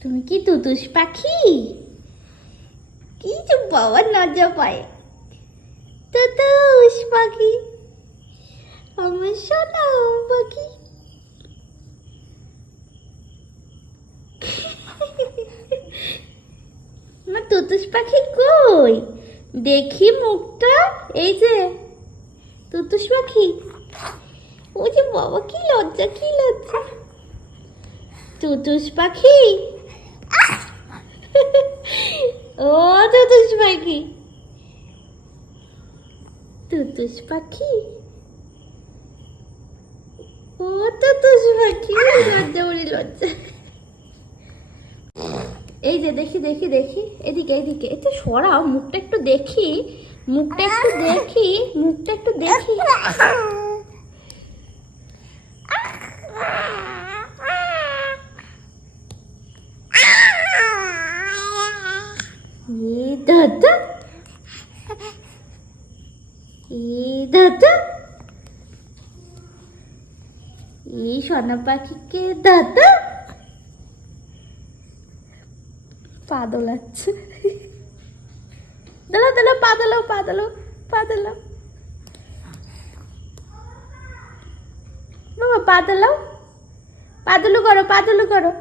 তুমি কি তুতুস পাখি? কি যে বাবা লজ্জা পায়। তুতুস পাখি, আমার সোনা পাখি। আমার তুতুস পাখি কই? দেখি মুখটা। এই যে তুতুস পাখি। ওই যে বাবা, কি লজ্জা, কি লজ্জা। তুতুস পাখি, ও তুতুস পাখি, তুতুস পাখি, ও তুতুস পাখি। লজ্জা, ওরে লজ্জা। এই যে দেখি দেখি দেখি, এদিকে এদিকে, একটু সরাও, মুখটা একটু দেখি, মুখটা একটু দেখি, মুখটা একটু দেখি। দাদা, দাদা, এই সোনা পাখিকে দাদা। পা দোলাচ্ছে, দোলা দোলা, পা দোলাও, পা দোলাও, পা দোলাও বাবা, পা দোলাও, পা দুলু করো, পা দুলু করো।